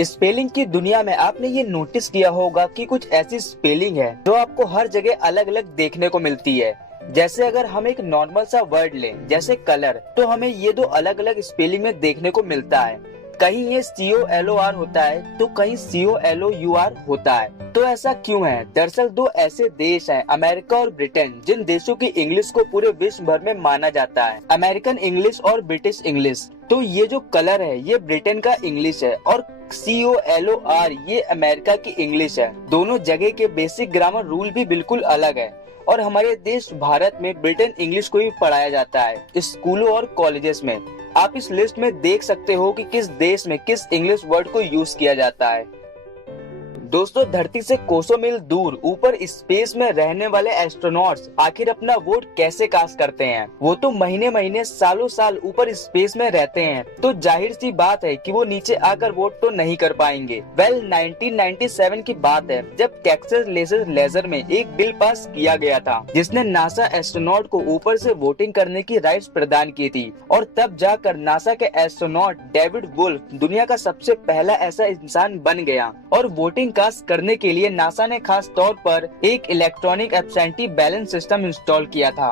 Spelling की दुनिया में आपने ये नोटिस किया होगा कि कुछ ऐसी स्पेलिंग है जो आपको हर जगह अलग अलग देखने को मिलती है। जैसे अगर हम एक नॉर्मल सा वर्ड लें जैसे कलर, तो हमें ये दो अलग अलग स्पेलिंग में देखने को मिलता है। कहीं ये COLOR होता है तो कहीं COLOUR होता है। तो ऐसा क्यों है? दरअसल दो ऐसे देश हैं, अमेरिका और ब्रिटेन, जिन देशों की इंग्लिश को पूरे विश्व भर में माना जाता है, अमेरिकन इंग्लिश और ब्रिटिश इंग्लिश। तो ये जो कलर है ये ब्रिटेन का इंग्लिश है और COLOR ये अमेरिका की इंग्लिश है। दोनों जगह के बेसिक ग्रामर रूल भी बिल्कुल अलग है और हमारे देश भारत में ब्रिटेन इंग्लिश को भी पढ़ाया जाता है स्कूलों और कॉलेजेस में। आप इस लिस्ट में देख सकते हो कि किस देश में किस इंग्लिश वर्ड को यूज किया जाता है। दोस्तों, धरती से कोसों मील दूर ऊपर स्पेस में रहने वाले एस्ट्रोनॉट्स आखिर अपना वोट कैसे कास्ट करते हैं? वो तो महीने महीने सालों साल ऊपर स्पेस में रहते हैं, तो जाहिर सी बात है कि वो नीचे आकर वोट तो नहीं कर पाएंगे। 1997 की बात है जब टेक्सास लेजर में एक बिल पास किया गया था जिसने नासा एस्ट्रोनॉट को ऊपर से वोटिंग करने की राइट्स प्रदान की थी, और तब जाकर नासा के एस्ट्रोनॉट डेविड वुल्फ दुनिया का सबसे पहला ऐसा इंसान बन गया। और वोटिंग कास्ट करने के लिए नासा ने खास तौर पर एक electronic absentee balance system install किया था।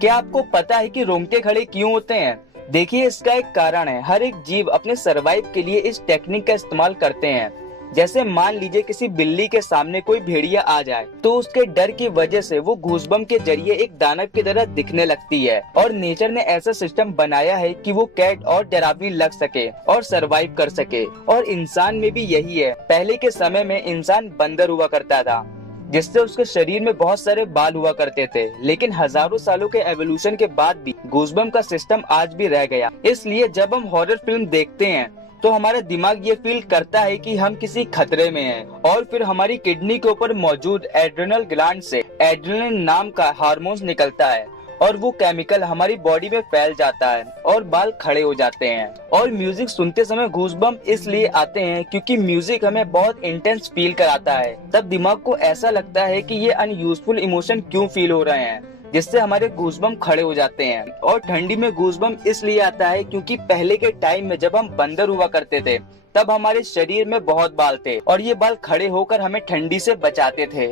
क्या आपको पता है कि रोंगटे खड़े क्यों होते हैं? देखिए, इसका एक कारण है। हर एक जीव अपने सरवाइव के लिए इस टेक्निक का इस्तेमाल करते हैं। जैसे मान लीजिए किसी बिल्ली के सामने कोई भेड़िया आ जाए तो उसके डर की वजह से वो गूज़बम्प के जरिए एक दानव की तरह दिखने लगती है, और नेचर ने ऐसा सिस्टम बनाया है कि वो कैट और डरावनी लग सके और सरवाइव कर सके। और इंसान में भी यही है। पहले के समय में इंसान बंदर हुआ करता था जिससे उसके शरीर में बहुत सारे बाल हुआ करते थे, लेकिन हजारों सालों के एवोल्यूशन के बाद भी गूज़बम्प का सिस्टम आज भी रह गया। इसलिए जब हम हॉरर फिल्म देखते हैं तो हमारा दिमाग ये फील करता है कि हम किसी खतरे में हैं, और फिर हमारी किडनी के ऊपर मौजूद एड्रेनल ग्लैंड से एड्रेनलिन नाम का हार्मोन निकलता है और वो केमिकल हमारी बॉडी में फैल जाता है और बाल खड़े हो जाते हैं। और म्यूजिक सुनते समय गूज़बम्प इसलिए आते हैं क्योंकि म्यूजिक हमें बहुत इंटेंस फील कराता है। तब दिमाग को ऐसा लगता है कि ये अनयूजफुल इमोशन क्यों फील हो रहे हैं, जिससे हमारे गूज़बम्प खड़े हो जाते हैं। और ठंडी में गूज़बम्प इसलिए आता है क्योंकि पहले के टाइम में जब हम बंदर हुआ करते थे तब हमारे शरीर में बहुत बाल थे और ये बाल खड़े होकर हमें ठंडी से बचाते थे।